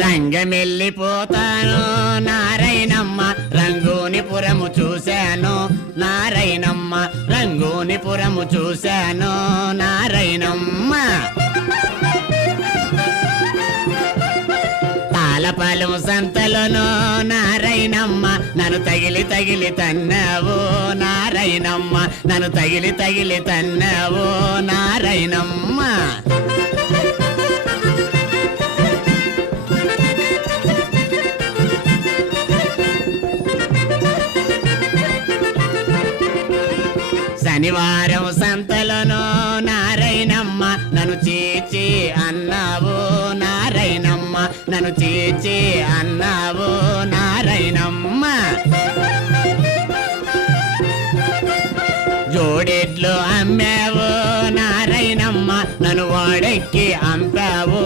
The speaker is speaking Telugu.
రంగమెల్లిపోతాను. నారాయణమ్మ రంగూనిపురము చూశాను. నారాయణమ్మ రంగూనిపురము చూశాను. నారాయణమ్మ. తాళపాలెం సంతలోనో నారాయణమ్మ నన్ను తగిలి తగిలి తన్నావు. నారాయణమ్మ నన్ను తగిలి తగిలి తన్నావు. నారాయణమ్మ. శనివారం సంతలను నారాయణమ్మ నన్ను చీచి అన్నావు నారాయణమ్మ నన్ను చీచి అన్నావు నారాయణమ్మ. జోడెడ్లు అమ్మావు నారాయణమ్మ నన్ను వాడెక్కి అంపావు